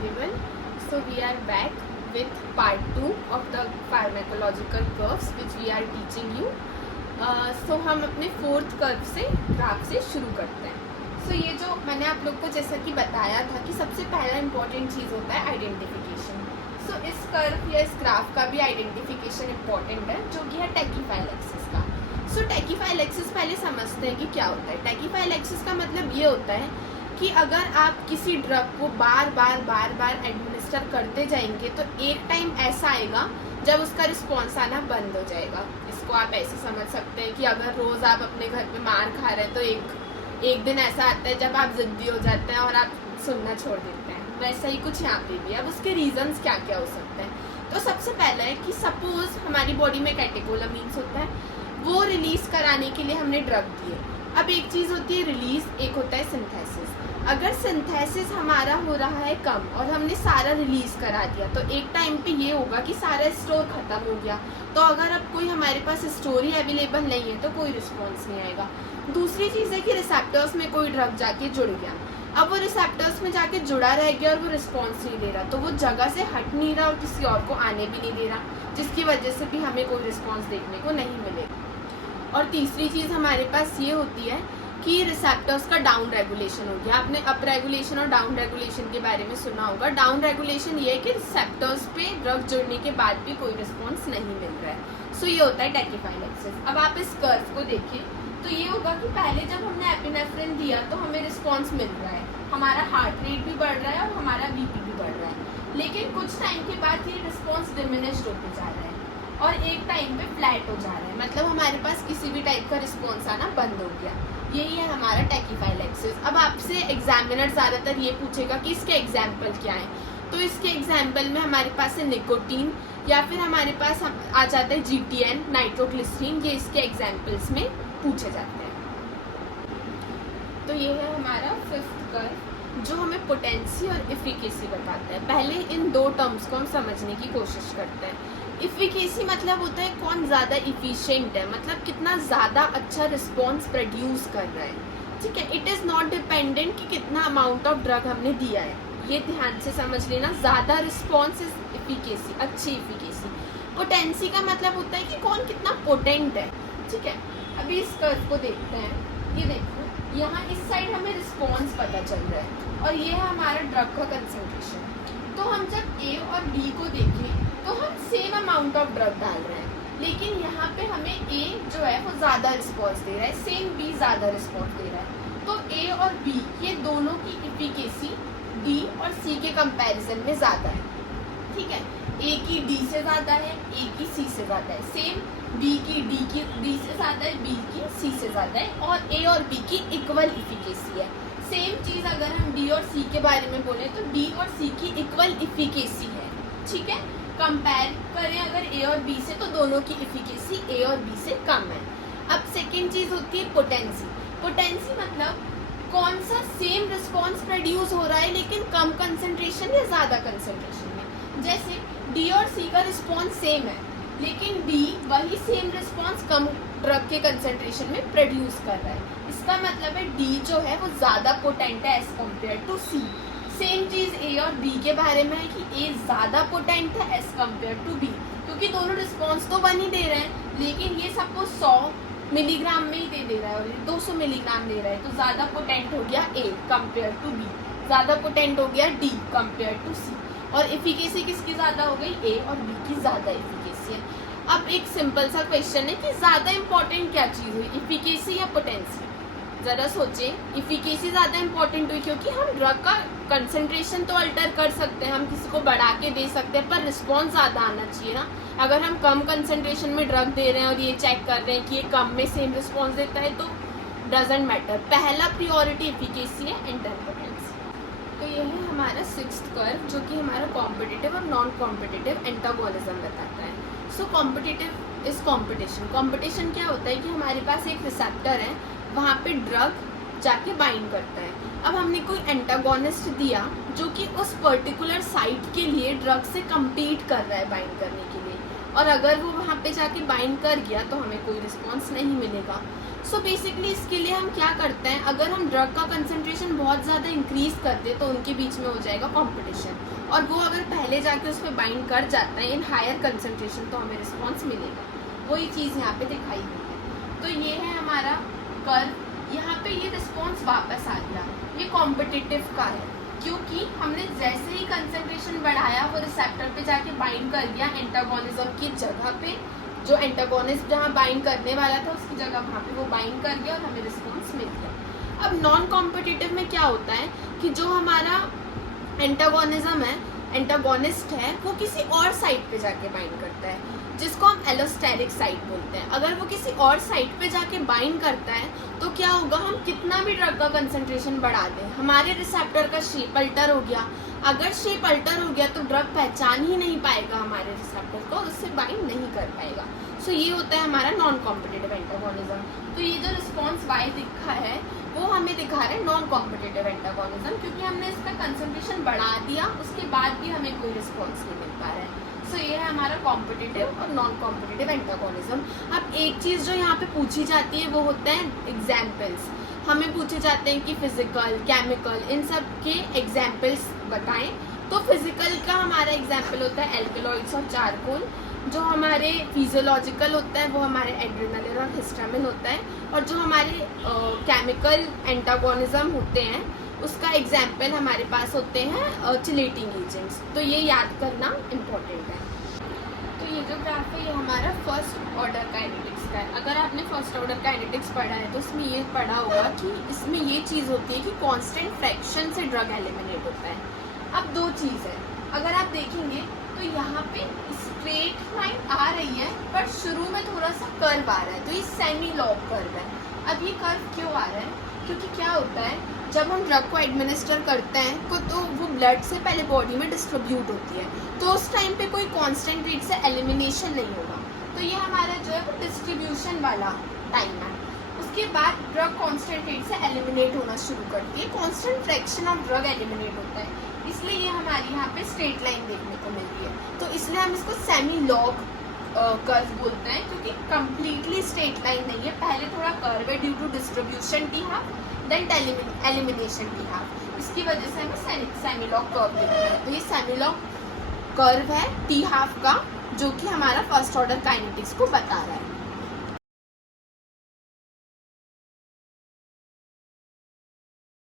everyone. So we are back with part 2 of the pharmacological curves which we are teaching you. So हम अपने fourth curve से graph से शुरू करते हैं. So ये जो मैंने आप लोग को जैसा कि बताया था कि सबसे पहला इम्पॉर्टेंट चीज़ होता है आइडेंटिफिकेशन. So इस कर्व या इस ग्राफ का भी आइडेंटिफिकेशन इम्पॉर्टेंट है जो कि है टैकीफाइल एक्सिस का. सो टैकीफाइल एक्सिस पहले समझते हैं कि क्या होता है. टैकीफाइल एक्सिस का मतलब ये होता है कि अगर आप किसी ड्रग को बार बार एडमिनिस्टर करते जाएंगे तो एक टाइम ऐसा आएगा जब उसका रिस्पॉन्स आना बंद हो जाएगा. इसको आप ऐसे समझ सकते हैं कि अगर रोज़ आप अपने घर पे मार खा रहे हैं तो एक दिन ऐसा आता है जब आप जिद्दी हो जाते हैं और आप सुनना छोड़ देते हैं. वैसा ही कुछ यहाँ पे भी. अब उसके रीजंस क्या क्या हो सकते हैं. तो सबसे पहला है कि सपोज हमारी बॉडी में कैटेकोलामीन्स होता है, वो रिलीज कराने के लिए हमने ड्रग दिए. अब एक चीज़ होती है रिलीज, एक होता है सिंथेसिस. अगर सिंथेसिस हमारा हो रहा है कम और हमने सारा रिलीज करा दिया तो एक टाइम पे ये होगा कि सारा स्टोर खत्म हो गया. तो अगर अब कोई हमारे पास स्टोर ही अवेलेबल नहीं है तो कोई रिस्पॉन्स नहीं आएगा. दूसरी चीज़ है कि रिसेप्टर्स में कोई ड्रग जाके जुड़ गया. अब वो रिसेप्टर्स में जाके जुड़ा रह गया और वो रिस्पॉन्स नहीं दे रहा, तो वो जगह से हट नहीं रहा और किसी और को आने भी नहीं दे रहा, जिसकी वजह से भी हमें कोई रिस्पॉन्स देखने को नहीं मिलेगा. और तीसरी चीज़ हमारे पास ये होती है कि रिसेप्टर्स का डाउन रेगुलेशन हो गया. आपने अप रेगुलेशन और डाउन रेगुलेशन के बारे में सुना होगा. डाउन रेगुलेशन ये है कि रिसेप्टर्स पे ड्रग जुड़ने के बाद भी कोई रिस्पॉन्स नहीं मिल रहा है. सो ये होता है टैकीफाइल एक्सिस. अब आप इस कर्व को देखें तो ये होगा कि पहले जब हमने एपिनेफ्रिन दिया तो हमें रिस्पॉन्स मिल रहा है, हमारा हार्ट रेट भी बढ़ रहा है और हमारा बीपी भी बढ़ रहा है. लेकिन कुछ टाइम के बाद ये रिस्पॉन्स डिमिनिश्ड होते जा रहा है और एक टाइम पे फ्लैट हो जा रहा है. मतलब हमारे पास किसी भी टाइप का रिस्पॉन्स आना बंद हो गया. यही है हमारा टैकीफाइल एक्सिस. अब आपसे एग्जामिनर ज़्यादातर ये पूछेगा कि इसके एग्जाम्पल क्या है. तो इसके एग्जाम्पल में हमारे पास है निकोटीन या फिर हमारे पास आ जाता है GTN, नाइट्रोग्लिसरीन. ये इसके एग्जाम्पल्स में पूछे जाते हैं. तो ये है हमारा फिफ्थ कर्व जो हमें पोटेंसी और इफिकेसी बताता है. पहले इन दो टर्म्स को हम समझने की कोशिश करते हैं. इफिकेसी मतलब होता है कौन ज़्यादा इफिशिएंट है, मतलब कितना ज़्यादा अच्छा रिस्पॉन्स प्रोड्यूस कर रहा है. ठीक है. इट इज़ नॉट डिपेंडेंट कि कितना अमाउंट ऑफ ड्रग हमने दिया है. ये ध्यान से समझ लेना. ज़्यादा रिस्पॉन्स इज इफिकेसी, अच्छी इफिकेसी. पोटेंसी का मतलब होता है कि कौन कितना पोटेंट है. ठीक है. अभी इस कर्व को देखते हैं. ये देखो, यहाँ इस साइड हमें रिस्पॉन्स पता चल रहा है और ये है हमारा ड्रग का कंसंट्रेशन. तो हम जब A और B को देखें तो हम सेम अमाउंट ऑफ ड्रग डाल रहे हैं, लेकिन यहाँ पे हमें A जो है वो ज़्यादा रिस्पॉन्स दे रहा है, सेम B ज़्यादा रिस्पॉन्स दे रहा है. तो A और B ये दोनों की इफिकेसी D और C के कंपैरिजन में ज़्यादा है. ठीक है. A की D से ज़्यादा है, A की C से ज़्यादा है. सेम B की D से ज़्यादा है, B की C से ज़्यादा है. और A और B की इक्वल इफिकेसी है. सेम चीज़ अगर हम D और C के बारे में बोलें तो D और C की इक्वल इफिकेसी है. ठीक है. कंपेयर करें अगर A और B से तो दोनों की इफिकेसी A और B से कम है. अब सेकेंड चीज़ होती है पोटेंसी. पोटेंसी मतलब कौन सा सेम रिस्पॉन्स प्रोड्यूस हो रहा है लेकिन कम कंसंट्रेशन या ज़्यादा कंसंट्रेशन में. जैसे D और C का रिस्पॉन्स सेम है लेकिन D वही सेम रिस्पॉन्स कम ड्रग के कंसंट्रेशन में प्रोड्यूस कर रहा है. इसका मतलब है D जो है वो ज़्यादा पोटेंट है as compare to C. Same चीज़ A और B के बारे में है कि A ज़्यादा पोटेंट है एज कम्पेयर टू B, क्योंकि दोनों रिस्पॉन्स तो वन ही दे रहे हैं लेकिन ये सबको 100 मिलीग्राम में ही दे रहा है और ये 200 मिलीग्राम दे रहा है. तो ज़्यादा पोटेंट हो गया A कंपेयर टू B, ज़्यादा पोटेंट हो गया D कंपेयर टू C. और इफिकेसी किसकी ज़्यादा हो गई? A और B की ज़्यादा इफिकेसी है. अब एक सिंपल सा क्वेश्चन है कि ज़्यादा इंपॉर्टेंट क्या चीज़ है, इफिकेसी या पोटेंसी? ज़रा सोचें. इफिकेसी ज़्यादा इंपॉर्टेंट हुई क्योंकि हम ड्रग का कंसंट्रेशन तो अल्टर कर सकते हैं, हम किसी को बढ़ा के दे सकते हैं, पर रिस्पॉन्स ज़्यादा आना चाहिए ना. अगर हम कम कंसंट्रेशन में ड्रग दे रहे हैं और ये चेक कर रहे हैं कि ये कम में सेम रिस्पॉन्स देता है तो डजेंट मैटर. पहला प्रियोरिटी इफिकेसी है एंड देन पोटेंसी. तो ये है हमारा सिक्स्थ कर्व जो कि हमारा कॉम्पिटिटिव और नॉन कॉम्पिटिटिव एंटागोनिज्म बताता है. सो कॉम्पिटिटिव इज कॉम्पिटिशन. कॉम्पिटिशन क्या होता है कि हमारे पास एक रिसेप्टर है, वहाँ पे ड्रग जाके बाइंड करता है. अब हमने कोई एंटागोनिस्ट दिया जो कि उस पर्टिकुलर साइट के लिए ड्रग से compete कर रहा है बाइंड करने के लिए, और अगर वो वहाँ पे जाके बाइंड कर गया तो हमें कोई रिस्पॉन्स नहीं मिलेगा. सो बेसिकली इसके लिए हम क्या करते हैं, अगर हम ड्रग का कंसंट्रेशन बहुत ज़्यादा इंक्रीज कर दे तो उनके बीच में हो जाएगा कंपटीशन, और वो अगर पहले जाके उस पर बाइंड कर जाता है इन हायर कंसंट्रेशन तो हमें रिस्पॉन्स मिलेगा। वही चीज़ यहाँ पे दिखाई गई है। तो ये है हमारा कर्व, यहाँ पे ये रिस्पॉन्स वापस आ गया, ये कॉम्पिटिटिव का है क्योंकि हमने जैसे ही कंसंट्रेशन बढ़ाया वो रिसेप्टर पे जाके बाइंड कर दिया एंटागोनिज्म की जगह पे, जो एंटागोनिस्ट जहाँ बाइंड करने वाला था उसकी जगह वहाँ पे वो बाइंड कर गया और हमें रिस्पॉन्स मिल गया। अब नॉन कॉम्पिटिटिव में क्या होता है कि जो हमारा एंटागोनिज्म है, एंटागोनिस्ट है, वो किसी और साइड पे जाके बाइंड करता है जिसको हम एलोस्टेरिक साइट बोलते हैं। अगर वो किसी और साइट पे जाके बाइंड करता है तो क्या होगा, हम कितना भी ड्रग का कंसंट्रेशन बढ़ा दें, हमारे रिसेप्टर का शेप अल्टर हो गया। अगर शेप अल्टर हो गया तो ड्रग पहचान ही नहीं पाएगा हमारे रिसेप्टर को और उससे बाइंड नहीं कर पाएगा। सो ये होता है हमारा नॉन कॉम्पिटिटिव एंटागोनिज्म। तो ये जो रिस्पॉन्स वाई दिखा है वो हमें दिखा रहा है नॉन कॉम्पिटिटिव एंटागोनिज्म, क्योंकि हमने इसका कंसंट्रेशन बढ़ा दिया उसके बाद भी हमें कोई रिस्पॉन्स नहीं मिल पा रहा है। सो ये है हमारा कॉम्पिटिटिव और नॉन कॉम्पिटिटिव एंटागोनिज्म। अब एक चीज़ जो यहाँ पे पूछी जाती है वो होता है एग्जाम्पल्स। हमें पूछे जाते हैं कि फिजिकल, केमिकल, इन सब के एग्जाम्पल्स बताएं। तो फिजिकल का हमारा एग्जाम्पल होता है एल्कलॉइड्स और चारकोल। जो हमारे फिजियोलॉजिकल होता है वो हमारे एड्रेनालिन और हिस्टामिन होता है, और जो हमारे केमिकल एंटागोनिज्म होते हैं उसका एग्जाम्पल हमारे पास होते हैं चिलेटिंग एजेंट्स। तो ये याद करना इम्पोर्टेंट है। तो ये जो ग्राफ है ये हमारा फर्स्ट ऑर्डर काइनेटिक्स का है। अगर आपने फर्स्ट ऑर्डर काइनेटिक्स पढ़ा है तो इसमें ये पढ़ा होगा कि इसमें ये चीज़ होती है कि कांस्टेंट फ्रैक्शन से ड्रग एलिमिनेट होता है। अब दो चीज़ है, अगर आप देखेंगे तो यहाँ पे स्ट्रेट लाइन आ रही है पर शुरू में थोड़ा सा कर्व आ रहा है, तो ये सेमी लॉग कर्व है। अब ये कर्व क्यों आ रहा है, क्योंकि क्या होता है जब हम ड्रग को एडमिनिस्टर करते हैं तो वो ब्लड से पहले बॉडी में डिस्ट्रीब्यूट होती है, तो उस टाइम पे कोई कांस्टेंट रेट से एलिमिनेशन नहीं होगा। तो ये हमारा जो है वो डिस्ट्रीब्यूशन वाला टाइम है। उसके बाद ड्रग कांस्टेंट रेट से एलिमिनेट होना शुरू करती है, constant fraction of drug eliminate होता है, इसलिए ये हमारी यहाँ पे स्ट्रेट लाइन देखने को मिलती है। तो इसलिए हम इसको सेमी लॉग कर्व बोलते हैं, क्योंकि कम्प्लीटली स्ट्रेट लाइन नहीं है, पहले थोड़ा कर्व है due to distribution T half then elimination T half, इसकी वजह से हमें सेमी लॉग कर्व दिखता है। तो ये सेमी लॉग कर्व है टी हाफ का, जो कि हमारा फर्स्ट ऑर्डर काइनेटिक्स को बता रहा है।